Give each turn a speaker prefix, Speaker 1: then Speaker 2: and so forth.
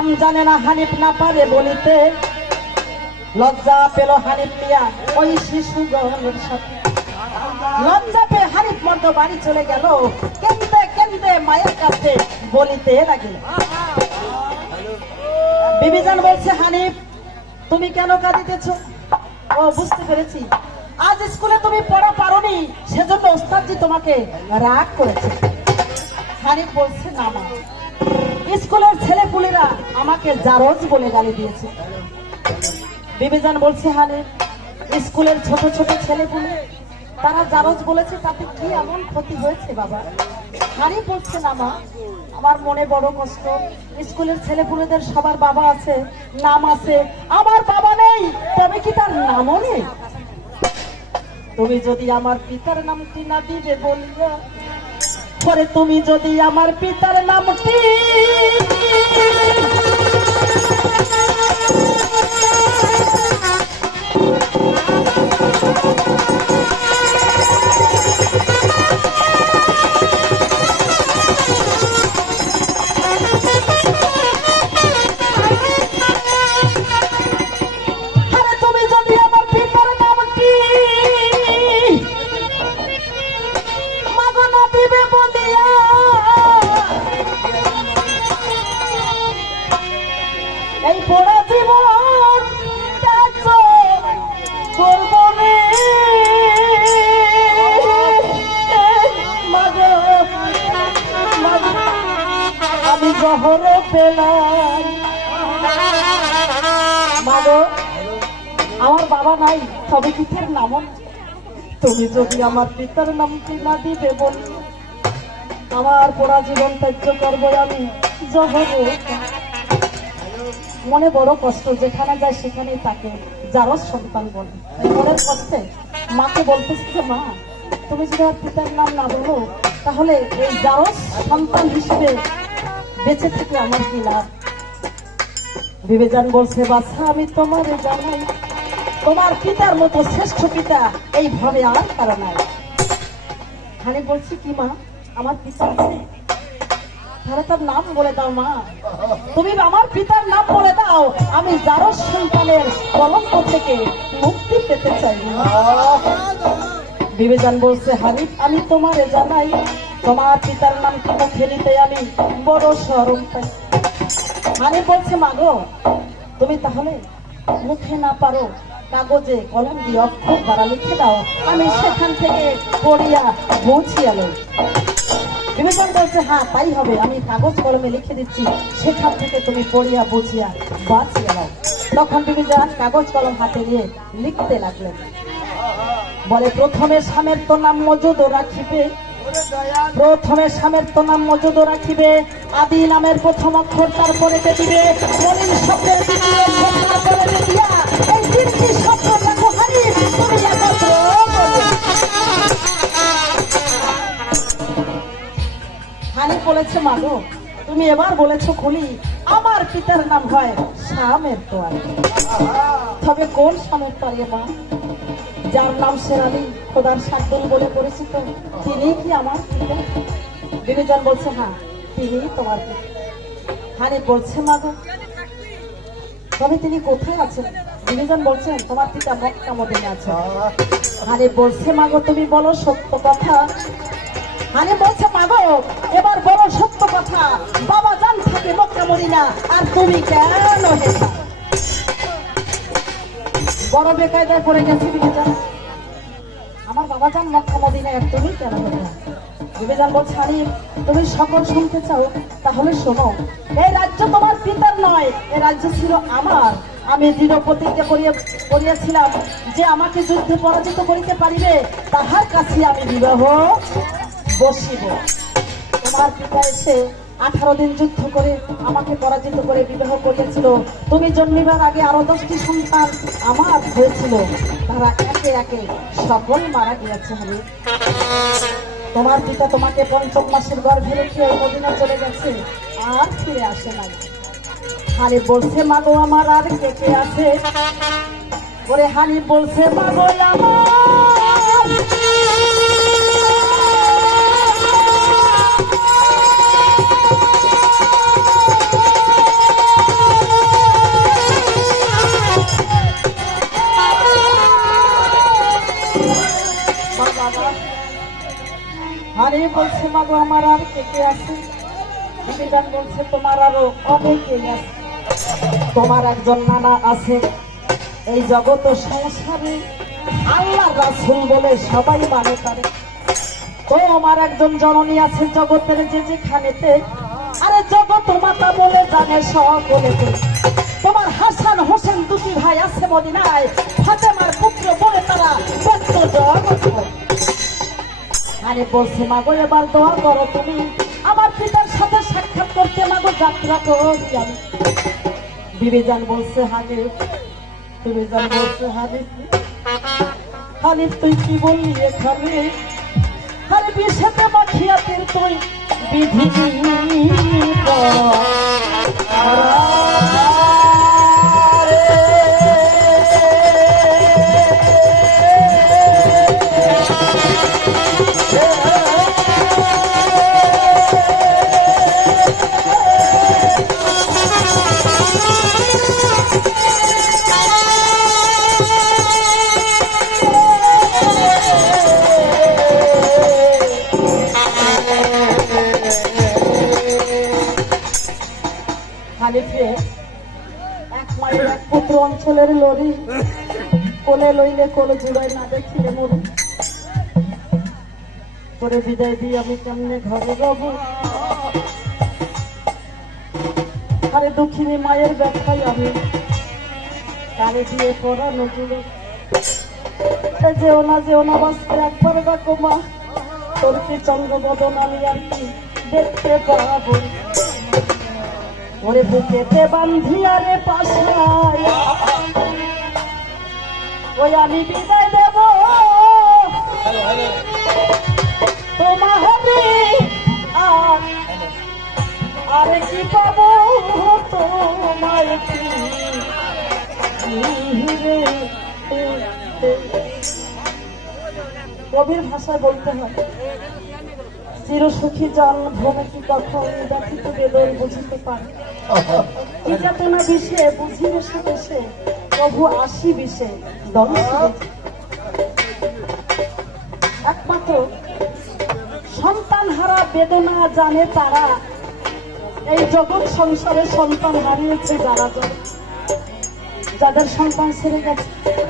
Speaker 1: নাম জানে না হানিফ না পারে বলিতে। লজ্জা পেল হানিফ মিয়া, ওই শিশু গহনের সাথে। লজ্জা পেয়ে হানিফ মর্দ বাড়ি চলে গেল। কেন্দে কেন্দে মায়ের কাছে বলিতে লাগিল। বিবিজান বলছে, হানিফ, তুমি কেন কাঁদিতেছ? ও, বুঝতে পেরেছি। আজ স্কুলে তুমি পড়া পারোনি, সেজন্য ওস্তাদজি তোমাকে রাগ করেছে। হানিফ বলছে, না মা। স্কুলের ছেলেপুলেরা আমাকে জারজ বলে গালি দিয়েছে। বিবিজান বলছে হানিফ স্কুলের ছোট ছোট ছেলেপুলে, তারা জারজ বলেছে, তাতে কি এমন ক্ষতি হয়েছে বাবা? হানি বলছে না, মা। আমার মনে বড় কষ্ট। স্কুলের ছেলেপুলেদের সবার বাবা আছে, নাম আছে। আমার বাবা নেই, তবে কি তার নামও নেই? তুমি যদি আমার পিতার নামটি না দিবে বলিয়া পরে তুমি যদি আমার পিতার নামটি আমার বাবা নাই, তবে পিতার নাম? তুমি যদি আমার পিতার নামটি না দিবে বলি। আমার পোড়া জীবন ত্যায্য করব আমি মনে বড় কষ্ট, যেখানে যায় সেখানেই তাকে যারও সন্তান বলে। মনের কষ্টে মাকে বলতেছে যে, মা, তুমি যদি আমার পিতার নাম না বলো, তাহলে এই যারও সন্তান হিসেবে বেঁচে থেকে আমার কি লাভ? বিবেচন বলছে বাচ্চা আমি তোমার জানাই, তোমার পিতার মতো শ্রেষ্ঠ পিতা, এই ভাবে আর কারও নাই। হানি বলছি, কি মা? আমার পিতা আছে। তাহলে তার নাম বলে দাও, মা। তুমি আমার পিতার নাম বলে দাও, আমি যারো সন্তানের কলঙ্ক থেকে মুক্তি পেতে চাই বিবেচন বলছে, হানিফ, আমি তোমারে জানাই, তোমার পিতার নাম কি মুখে নিতে আমি বড় সরম পাই হানিফ বলছে, মাগো, তুমি তাহলে মুখে না পারো, কাগজে কলম দিয়ে অক্ষর দ্বারা লিখে দাও। আমি সেখান থেকে পড়িয়া পৌঁছিয়া লই বলছে হ্যাঁ তাই হবে। আমি কাগজ কলমে লিখে দিচ্ছি। সেখান থেকে তুমি পড়িয়া বুঝিয়া বাঁচিয়ে নাও। তখন বিবেচন কাগজ কলম হাতে নিয়ে লিখতে লাগলেন। বলে, প্রথমে স্বামের তো নাম মজুদ রাখিবে প্রথমে স্বামের তো নাম মজুদ রাখিবে, আদি নামের প্রথম অক্ষর তারপরে দিবে তুমি হানি বলেছে তুমি এবার বলেছ খুলি, আমার পিতার নাম হয় শ্যামের তোয়ার তবে কোন শ্যামের তোয়ারে মা? যার নাম সেরালি, খোদার সাদ্দুল বলে পরিচিত, তিনি কি আমার পিতা? বিবেচন বলছে হ্যাঁ তিনি তোমার পিতা। হানি বলছে মাগো তবে তিনি কোথায় আছেন? বিবেচন বলছেন তোমার পিতা মক্কা মদিনে আছে। হানি বলছে মাগো তুমি বলো সত্য কথা। হানি বলছে মাগো এবার বলো সত্য কথা। বাবা জান থাকে মক্কা মদিনা, আর তুমি কেন হেসা বড় বেকায়দায় পড়ে গেছি আমার বাবা যান মক্কা একদমই কেন বিবেচন বলছে হানিফ তুমি সকল শুনতে চাও, তাহলে শোনো। এই রাজ্য তোমার পিতার নয় এই রাজ্য ছিল আমার। আমি দৃঢ় প্রতিজ্ঞা করিয়া, করিয়াছিলাম যে আমাকে যুদ্ধে পরাজিত করিতে পারিবে, তাহার কাছে আমি বিবাহ বসিব। তোমার পিতা এসে আঠারো দিন যুদ্ধ করে আমাকে পরাজিত করে বিবাহ করিয়েছিল তুমি জন্মিবার আগে আরও দশটি সন্তান আমার হয়েছিল। তারা একে একে সকল মারা গিয়েছে হবে তোমার পিতা তোমাকে পঞ্চম মাসের গর্ভে রেখে মদিনা চলে গেছে, আর ফিরে আসে না হানি বলছে, মাগো, আমার আর কে কে আছে? ওরে হানি বলছে, মাগো, আমার আরে বলছে, মাগো, আমার আর কে কে আছে? বিবিধান বলছে, তোমার আরও অনেকে আছে। তোমার একজন নানা আছে। এই জগৎ ও সংসারে আল্লাহ রাসুল বলে সবাই মানে করে তো আমার একজন জননী আছে জগতের যে যেখানেতে। আরে, জগৎ মাতা বলে জানে সকলেতে তোমার হাসান হোসেন দুটি ভাই আছে মদিনায়। ফাতেমার পুত্র বলে তারা সত্য জগৎ। আরে বলছে মাগো, এবার দোয়া করো তুমি। আমার পিতার সাথে সাক্ষাৎ করতে মাগো, যাত্রা করি আমি। বিবেজান বলছে হানি বিবেজান বলছে হানি হানিফ, তুই কি বললি এখানে? আর বিষেতে মাখিয়াতের তুই, বিধি পুত্র অঞ্চলের লরি কোলে লইলে কোলে জুড়াই না দেখিলে মরু। করে বিদায় দিয়ে আমি কেমনে ঘরে যাব? আরে দুঃখিনী মায়ের ব্যথায় আমি। কারে দিয়ে পড়ানো জুড়ে যেও না যেও না, বাঁচতে একবার ডাকো মা তোর কি চন্দ্রবদন আমি আর কি দেখতে পাবো? ওরে বুকেতে বান্ধিয়া রে পাশায় ওই আমি বিদায় দেব। তোমার আর কি পাবো তোমার কবির ভাষায় বলতে হয়, চিরসুখী জন ভূমি কি কখন ব্যথিত বেদন বুঝিতে পারে। নির্যাতনা বিষে বুঝিবে সে প্রভু আসি বিষে একমাত্র সন্তান হারা বেদনা জানে তারা, এই জগৎ সংসারে সন্তান হারিয়েছে যারা- যাদের সন্তান ছেড়ে গেছে।